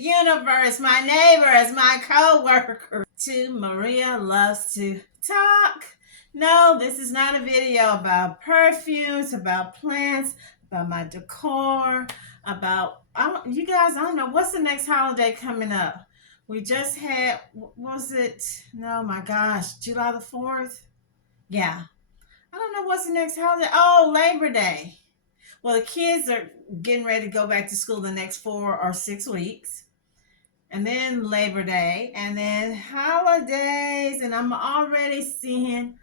universe, my neighbors, my co-workers. To Maria loves to talk. No, this is not a video about perfumes, about plants, about my decor, about you guys. I don't know what's the next holiday coming up. We just had, was it? No, my gosh, July the 4th. Yeah, I don't know what's the next holiday. Oh, Labor Day. Well, the kids are getting ready to go back to school the next 4 or 6 weeks. And then Labor Day. And then holidays. And I'm already seeing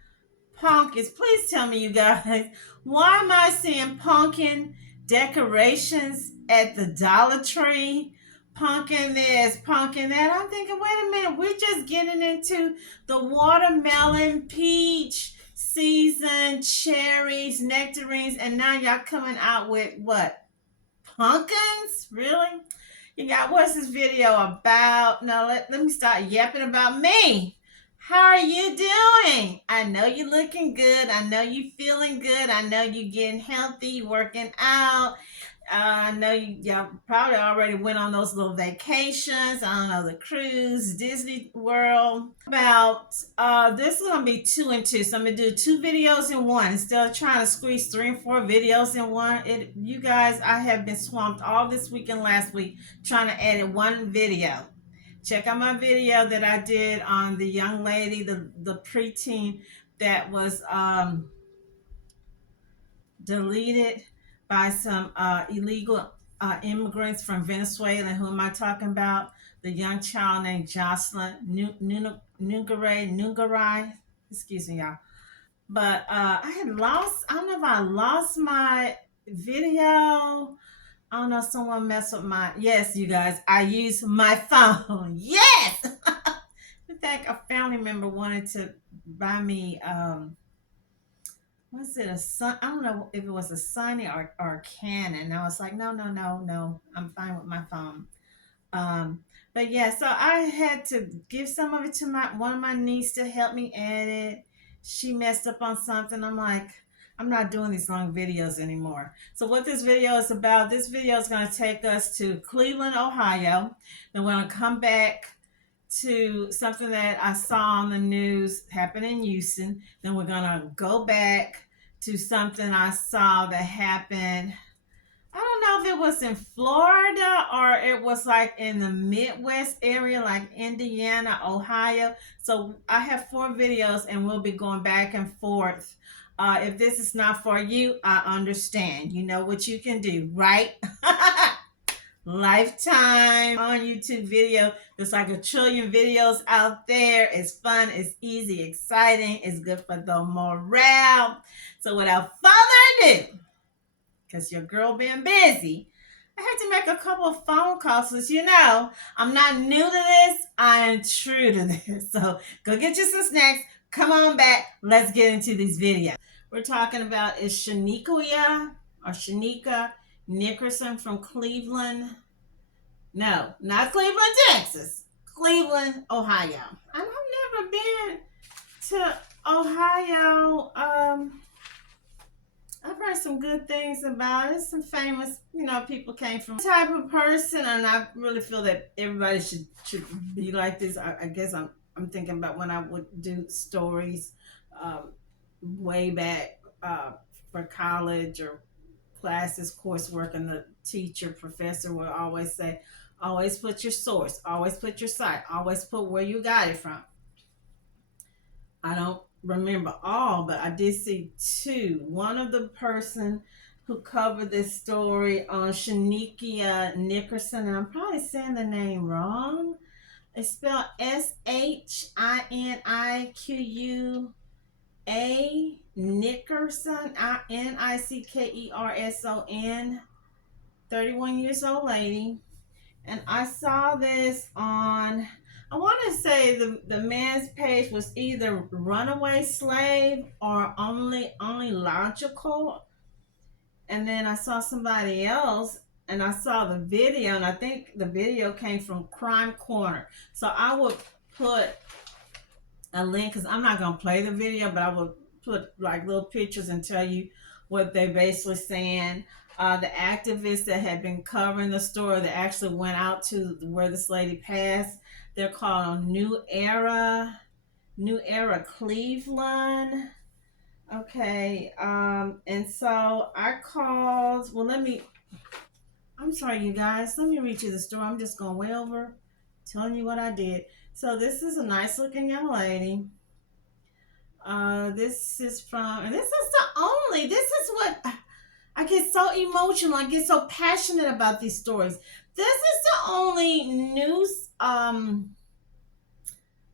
pumpkins. Please tell me, you guys, why am I seeing pumpkin decorations at the Dollar Tree? Pumpkin this, pumpkin that. I'm thinking, wait a minute, we're just getting into the watermelon, peach season, cherries, nectarines, and now y'all coming out with what? Pumpkins? Really? You got, what's this video about? No, let me start yapping about me. How are you doing? I know you're looking good. I know you're feeling good. I know you're getting healthy, working out. I know y'all probably already went on those little vacations. I don't know, the cruise, Disney World. About this is gonna be 2 and 2, so I'm gonna do 2 videos in one instead of trying to squeeze 3 and 4 videos in one. You guys, I have been swamped all this week and last week trying to edit one video. Check out my video that I did on the young lady, the preteen that was deleted by some illegal immigrants from Venezuela. Who am I talking about? The young child named Jocelyn Nungaray. Excuse me, y'all. But I had lost, I don't know if I lost my video. I don't know, someone messed with my, yes, you guys, I use my phone. Yes! In fact, a family member wanted to buy me, was it a sun? I don't know if it was a Sony or a Canon. I was like, no, I'm fine with my phone. But yeah, so I had to give some of it to one of my nieces to help me edit. She messed up on something. I'm like, I'm not doing these long videos anymore. So what this video is about, this video is going to take us to Cleveland, Ohio. Then we're going to come back to something that I saw on the news happen in Houston. Then we're going to go back to something I saw that happened. I don't know if it was in Florida or it was like in the Midwest area, like Indiana, Ohio. So I have 4 videos and we'll be going back and forth. If this is not for you, I understand. You know what you can do, right? Lifetime on YouTube video. There's like 1 trillion videos out there. It's fun, it's easy, exciting, it's good for the morale. So without further ado, because your girl being busy, I had to make a couple of phone calls because, you know, I'm not new to this, I am true to this. So go get you some snacks, come on back, let's get into these videos. We're talking about is Shiniqua Nickerson from Cleveland. No, not Cleveland, Texas. Cleveland, Ohio. And I've never been to Ohio. I've heard some good things about it. Some famous, you know, people came from type of person, and I really feel that everybody should be like this. I guess I'm thinking about when I would do stories way back for college or classes, coursework, and the teacher, professor would always say, always put your source, always put your site, always put where you got it from. I don't remember all, but I did see 2. One of the person who covered this story on Shiniqua Nickerson, and I'm probably saying the name wrong. It's spelled Shiniqua Nickerson, Nickerson, 31 years old lady. And I saw this on, I want to say the man's page was either Runaway Slave or Only Logical. And then I saw somebody else and I saw the video, and I think the video came from Crime Corner. So I would put a link, because I'm not going to play the video, but I would put like little pictures and tell you what they're basically saying. The activists that had been covering the story that actually went out to where this lady passed, they're called New Era Cleveland. Okay, and so I called. Well, I'm sorry, you guys. Let me read you the story. I'm just going way over, telling you what I did. So this is a nice looking young lady. This is from, and this is the only. This is what I get so emotional. I get so passionate about these stories. This is the only news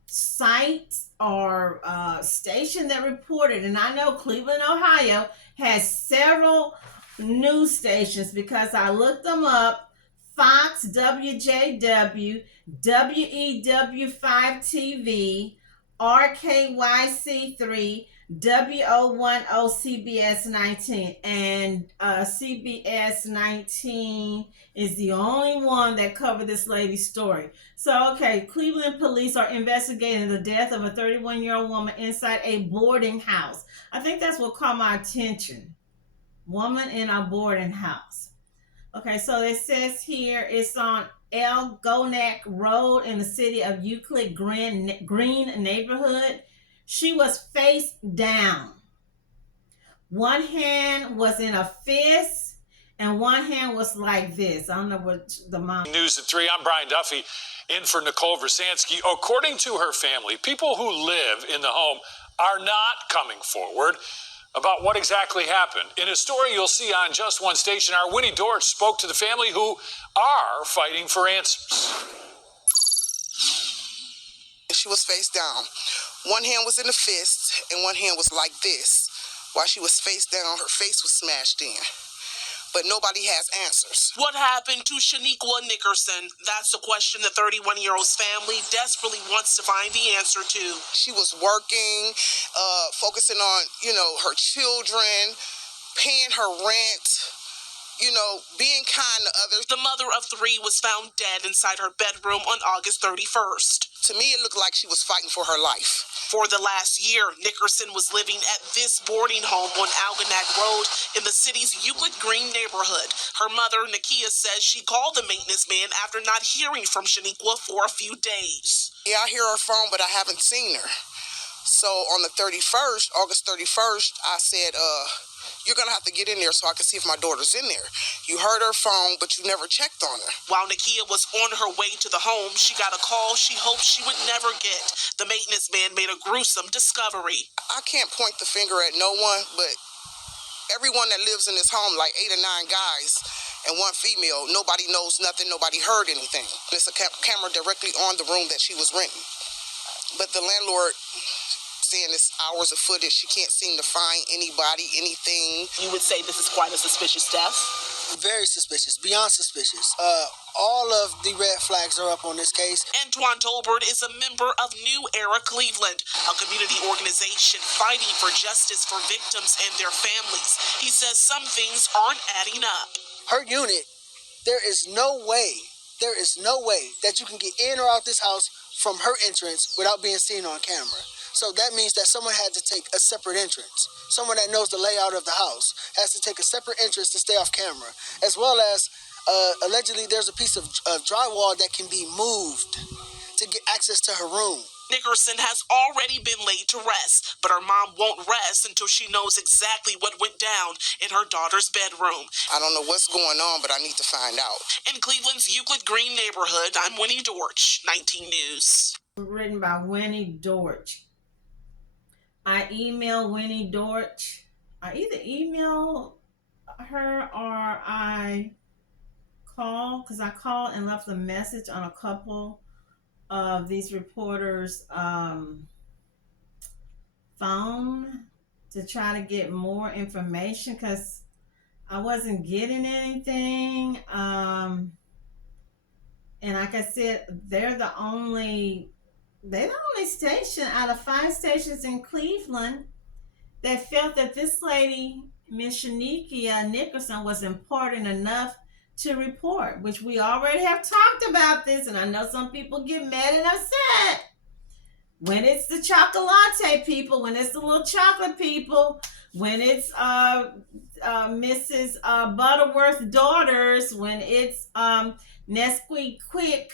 site or station that reported, and I know Cleveland, Ohio has several news stations because I looked them up. Fox, WJW, WEW5 TV, RKYC3, WO10 CBS 19, and CBS 19 is the only one that covered this lady's story. So, okay, Cleveland police are investigating the death of a 31-year-old woman inside a boarding house. I think that's what caught my attention. Woman in a boarding house. Okay, so it says here it's on El Gonak Road in the city of Euclid Green neighborhood. She was face down. One hand was in a fist, and one hand was like this. I don't know what the mom. News at 3. I'm Brian Duffy, in for Nicole Versansky. According to her family, people who live in the home are not coming forward about what exactly happened. In a story you'll see on Just One Station, our Winnie Dortch spoke to the family who are fighting for answers. She was face down. One hand was in a fist, and one hand was like this. While she was face down, her face was smashed in. But nobody has answers. What happened to Shiniqua Nickerson? That's the question the 31-year-old's family desperately wants to find the answer to. She was working, focusing on, her children, paying her rent, being kind to others. The mother of 3 was found dead inside her bedroom on August 31st. To me, it looked like she was fighting for her life. For the last year, Nickerson was living at this boarding home on Algonac Road in the city's Euclid Green neighborhood. Her mother, Nikia, says she called the maintenance man after not hearing from Shaniqua for a few days. Yeah, I hear her phone, but I haven't seen her. So on the 31st, August 31st, I said, you're going to have to get in there so I can see if my daughter's in there. You heard her phone, but you never checked on her. While Nikia was on her way to the home, she got a call she hoped she would never get. The maintenance man made a gruesome discovery. I can't point the finger at no one, but everyone that lives in this home, like 8 or 9 guys and 1 female, nobody knows nothing, nobody heard anything. There's a camera directly on the room that she was renting. But the landlord saying it's hours of footage. She can't seem to find anybody, anything. You would say this is quite a suspicious death? Very suspicious, beyond suspicious. All of the red flags are up on this case. Antoine Tolbert is a member of New Era Cleveland, a community organization fighting for justice for victims and their families. He says some things aren't adding up. Her unit, there is no way that you can get in or out this house from her entrance without being seen on camera. So that means that someone had to take a separate entrance. Someone that knows the layout of the house has to take a separate entrance to stay off camera, as well as allegedly there's a piece of drywall that can be moved to get access to her room. Nickerson has already been laid to rest, but her mom won't rest until she knows exactly what went down in her daughter's bedroom. I don't know what's going on, but I need to find out. In Cleveland's Euclid Green neighborhood, I'm Winnie Dortch, 19 News. Written by Winnie Dortch. I email Winnie Dortch. I either email her or I call, because I called and left a message on a couple of these reporters' phone to try to get more information because I wasn't getting anything. And like I said, they're the only station out of 5 stations in Cleveland that felt that this lady, Miss Shiniqua Nickerson, was important enough to report, which we already have talked about this, and I know some people get mad and upset. when it's the chocolate people, when it's the little chocolate people, when it's Mrs. Butterworth daughters, when it's Nesquik Quick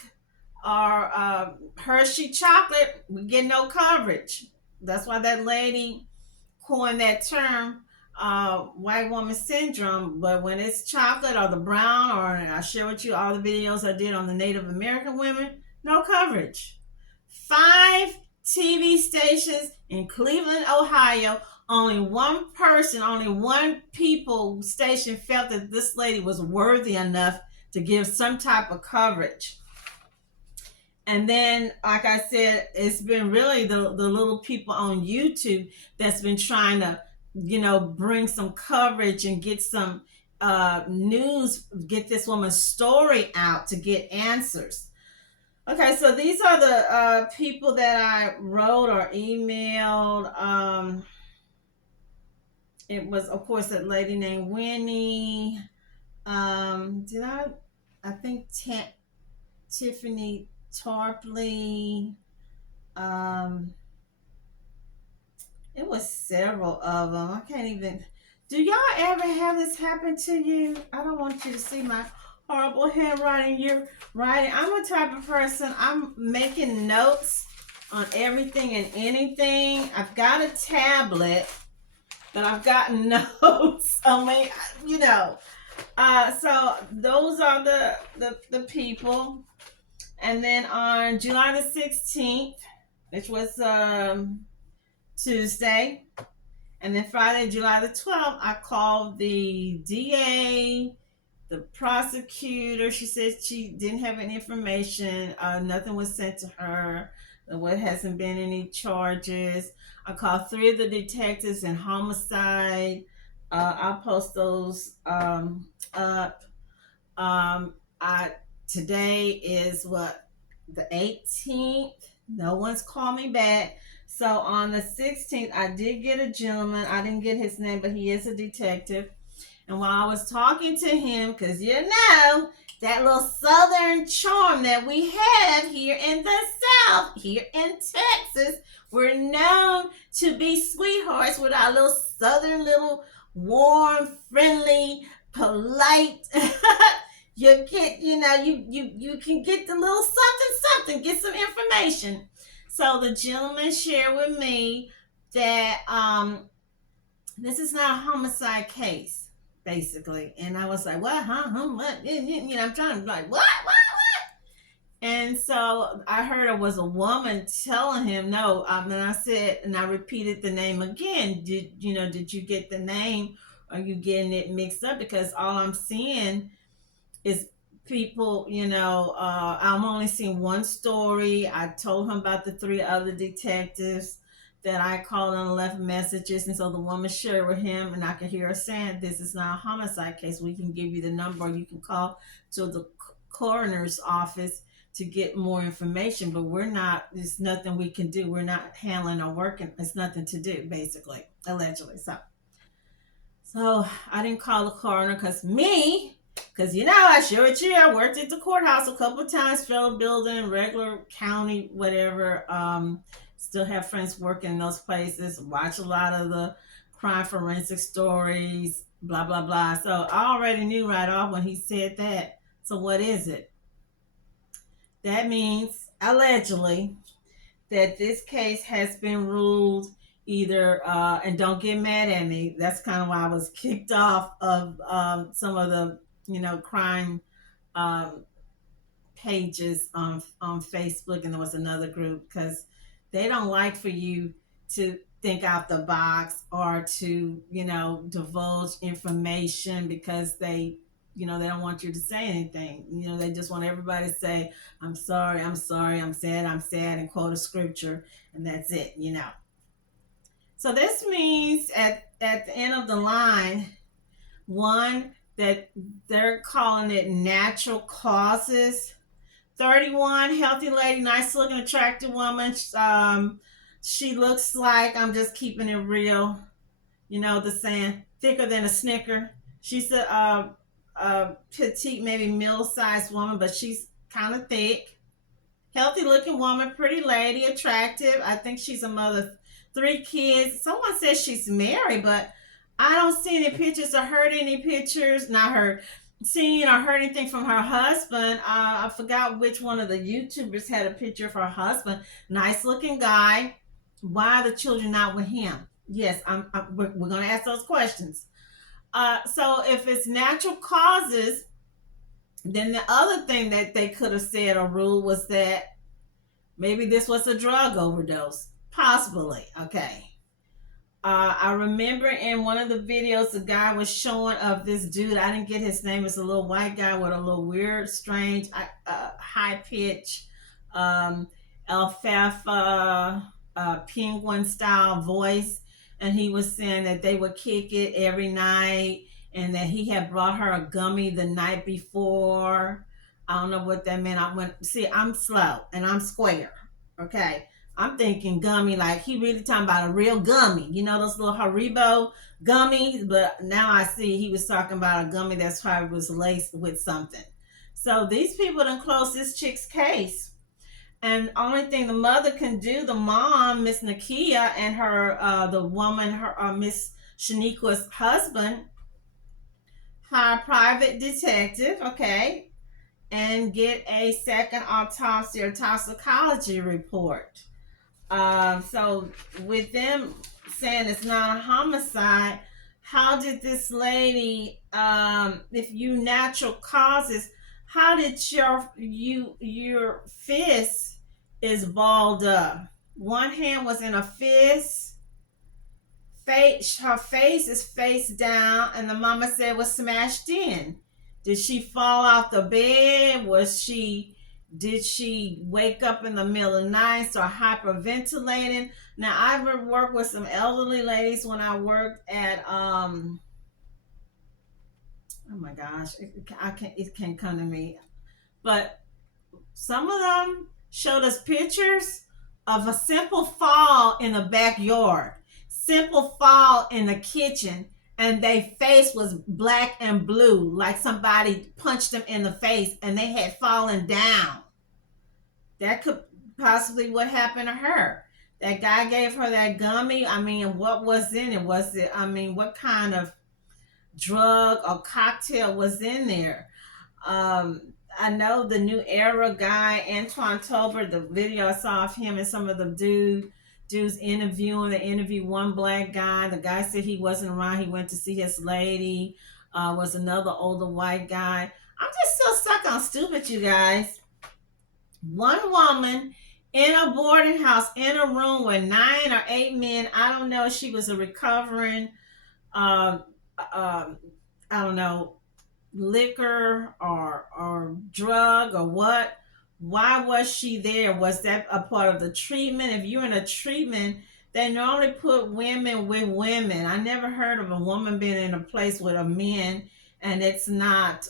or Hershey chocolate, we get no coverage. That's why that lady coined that term, white woman syndrome. But when it's chocolate or the brown, or I share with you all the videos I did on the Native American women, no coverage. 5 TV stations in Cleveland, Ohio, only one person, only one people station felt that this lady was worthy enough to give some type of coverage. And then, like I said, it's been really the little people on YouTube that's been trying to, bring some coverage and get some news, get this woman's story out to get answers. Okay, so these are the people that I wrote or emailed. It was, of course, that lady named Winnie. I think Tiffany Tarpley. It was several of them. I can't even. Do y'all ever have this happen to you? I don't want you to see my horrible handwriting. You're writing. I'm a type of person. I'm making notes on everything and anything. I've got a tablet, but I've got notes. I mean, so those are the people. And then on July the 16th, which was Tuesday, and then Friday, July the 12th, I called the DA, the prosecutor. She said she didn't have any information. Nothing was sent to her. There hasn't been any charges. I called 3 of the detectives in Homicide. I'll post those up. Today is the 18th. No one's called me back. So on the 16th, I did get a gentleman. I didn't get his name, but he is a detective. And while I was talking to him, because that little southern charm that we have here in the South, here in Texas, we're known to be sweethearts with our little southern, little warm, friendly, polite. You get, you can get the little something, get some information. So the gentleman shared with me that this is not a homicide case, basically. And I was like, what, huh, what? I'm trying to what? And so I heard it was a woman telling him no. And I said, and I repeated the name again. Did you get the name? Are you getting it mixed up? Because all I'm seeing is people, I'm only seeing one story. I told him about the 3 other detectives that I called and left messages. And so the woman shared with him, and I could hear her saying, this is not a homicide case. We can give you the number. You can call to the coroner's office to get more information, but there's nothing we can do. We're not handling or working. It's nothing to do, basically, allegedly. So I didn't call the coroner because I share with you, I worked at the courthouse a couple of times, federal building, regular county, whatever. Still have friends working in those places, watch a lot of the crime forensic stories, blah, blah, blah. So I already knew right off when he said that. So what is it? That means, allegedly, that this case has been ruled either, and don't get mad at me, that's kind of why I was kicked off of some of the crime pages on Facebook, and there was another group, because they don't like for you to think out the box or to divulge information, because they don't want you to say anything. They just want everybody to say, I'm sorry, I'm sad, and quote a scripture, and that's it. So this means at the end of the line, one, that they're calling it natural causes. 31, healthy lady, nice looking, attractive woman. She looks like, I'm just keeping it real, the saying, thicker than a Snicker. She's a petite, maybe middle-sized woman, but she's kind of thick. Healthy looking woman, pretty lady, attractive. I think she's a mother of 3 kids. Someone says she's married, but I don't see any pictures or heard any pictures. Not heard, seen or heard anything from her husband. I forgot which one of the YouTubers had a picture of her husband. Nice looking guy. Why are the children not with him? Yes, we're going to ask those questions. So if it's natural causes, then the other thing that they could have said or ruled was that maybe this was a drug overdose. Possibly. Okay. I remember in one of the videos, the guy was showing of this dude. I didn't get his name. It's a little white guy with a little weird, strange, high pitch, alfalfa, penguin style voice. And he was saying that they would kick it every night and that he had brought her a gummy the night before. I don't know what that meant. I'm slow and I'm square. Okay. I'm thinking gummy, like he really talking about a real gummy. You know those little Haribo gummies? But now I see he was talking about a gummy that's probably was laced with something. So these people done closed this chick's case. And only thing the mother can do, the mom, Miss Nakia, and her, the woman, her Miss Shaniqua's husband, hire a private detective, okay, and get a second autopsy or toxicology report. So with them saying it's not a homicide, how did this lady, if you natural causes, how did your fist is balled up? One hand was in a fist. Her face is face down, and the mama said was smashed in. Did she fall off the bed? Did she wake up in the middle of the night, start hyperventilating? Now, I've worked with some elderly ladies when I worked at oh my gosh, it can't come to me. But some of them showed us pictures of a simple fall in the backyard, simple fall in the kitchen, and their face was black and blue, like somebody punched them in the face and they had fallen down. That could possibly what happened to her. That guy gave her that gummy. I mean, what was in it? What kind of drug or cocktail was in there? I know the New Era guy, Antoine Tolbert, the video I saw of him and some of the dudes interviewing. They interviewed one black guy. The guy said he wasn't around. He went to see his lady. Was another older white guy. I'm just still stuck on stupid, you guys. One woman in a boarding house in a room with 9 or 8 men. I don't know if she was a recovering, I don't know, liquor or drug or what. Why was she there? Was that a part of the treatment? If you're in a treatment, they normally put women with women. I never heard of a woman being in a place with a man and it's not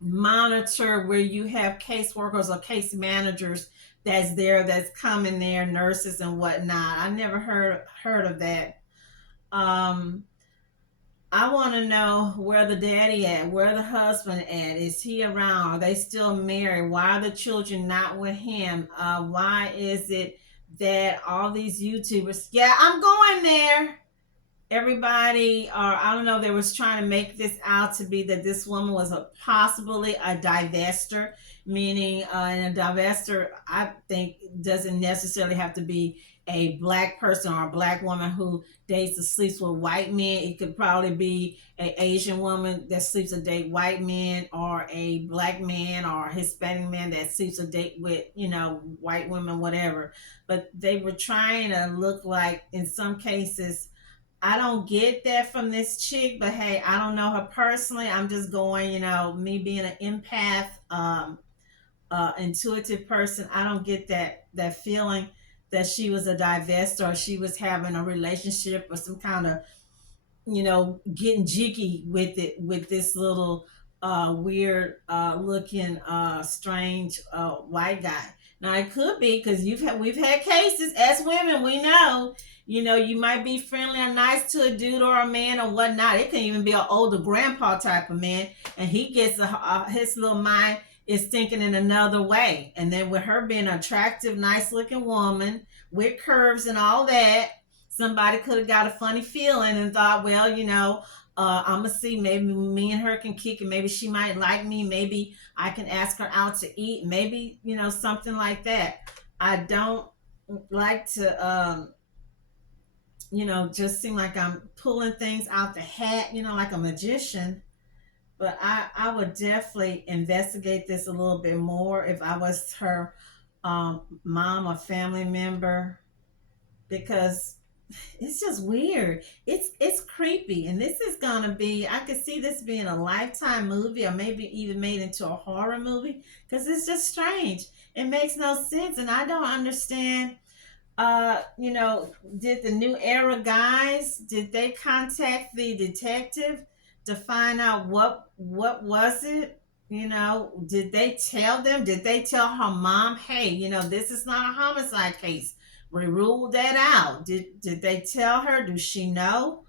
monitored, where you have caseworkers or case managers that's coming there, nurses and whatnot. I never heard of that. I want to know where the daddy at, where the husband at. Is he around? Are they still married? Why are the children not with him? Why is it that all these YouTubers, yeah, I'm going there. Everybody, or I don't know, they was trying to make this out to be that this woman was possibly a divester, meaning and a divester, I think, doesn't necessarily have to be a black person or a black woman who dates or sleeps with white men. It could probably be an Asian woman that sleeps or date white men, or a black man or a Hispanic man that sleeps or date with, white women, whatever. But they were trying to look like, in some cases, I don't get that from this chick, but hey, I don't know her personally. I'm just going, me being an empath, intuitive person, I don't get that feeling that she was a divester or she was having a relationship or some kind of, getting jiggy with it, with this little weird looking strange white guy. Now it could be because we've had cases as women, we know, you might be friendly or nice to a dude or a man or whatnot. It can even be an older grandpa type of man, and he gets his little mind is thinking in another way. And then with her being an attractive, nice looking woman with curves and all that, somebody could have got a funny feeling and thought, well, I'm gonna see, maybe me and her can kick it. Maybe she might like me. Maybe I can ask her out to eat. Maybe, something like that. I don't like to, just seem like I'm pulling things out the hat, like a magician. But I would definitely investigate this a little bit more if I was her mom or family member, because it's just weird. It's creepy, and this is gonna be. I could see this being a Lifetime movie, or maybe even made into a horror movie, because it's just strange. It makes no sense, and I don't understand. Did the New Era guys, did they contact the detective to find out what was it? Did they tell them? Did they tell her mom, hey, this is not a homicide case? We ruled that out. Did they tell her? Does she know?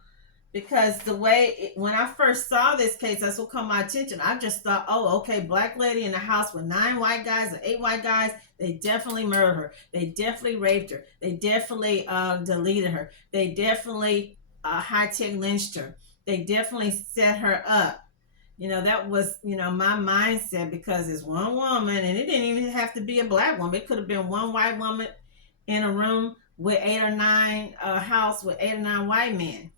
Because the way when I first saw this case, that's what caught my attention. I just thought, oh, okay, black lady in the house with 9 white guys or 8 white guys. They definitely murdered her. They definitely raped her. They definitely deleted her. They definitely high tech lynched her. They definitely set her up. That was my mindset, because it's one woman, and it didn't even have to be a black woman. It could have been one white woman in a room with 8 or 9 house with 8 or 9 white men.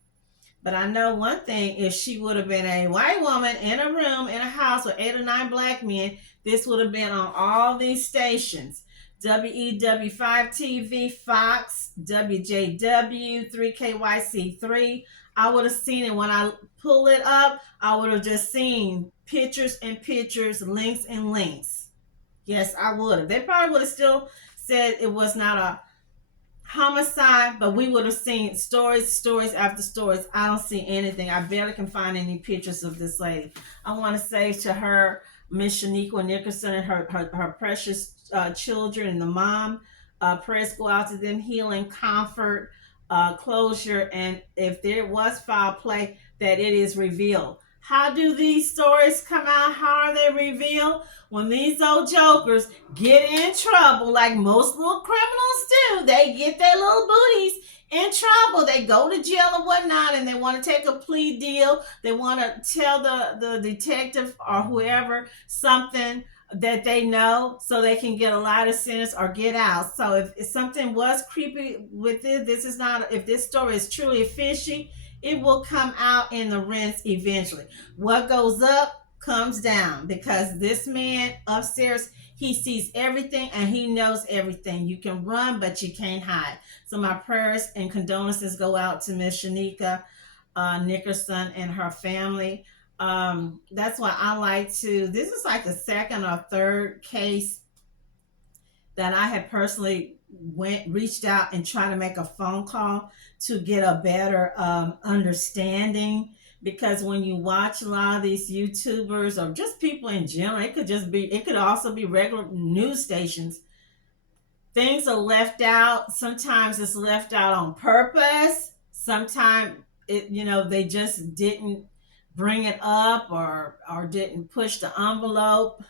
But I know one thing: if she would have been a white woman in a room in a house with 8 or 9 black men, this would have been on all these stations: WEW5 TV, Fox, WJW, 3KYC3. I would have seen it. When I pull it up, I would have just seen pictures and pictures, links and links. Yes, I would have. They probably would have still said it was not a homicide, but we would have seen stories after stories. I don't see anything. I barely can find any pictures of this lady. I want to say to her, Miss Shiniqua Nickerson, and her precious children and the mom, prayers go out to them, healing, comfort, closure, and if there was foul play, that it is revealed. How do these stories come out? How are they revealed? When these old jokers get in trouble, like most little criminals do, they get their little booties in trouble. They go to jail or whatnot, and they want to take a plea deal. They want to tell the detective or whoever something that they know, so they can get a lighter sentence or get out. So if something was creepy with it, this is not, if this story is truly fishy, it will come out in the rinse eventually. What goes up comes down, because this man upstairs, he sees everything and he knows everything. You can run, but you can't hide. So my prayers and condolences go out to Miss Shiniqua Nickerson and her family. That's why I like to, this is like the second or third case that I had personally reached out and tried to make a phone call to get a better understanding. Because when you watch a lot of these YouTubers or just people in general, it could also be regular news stations. Things are left out. Sometimes it's left out on purpose. Sometimes they just didn't bring it up, or didn't push the envelope.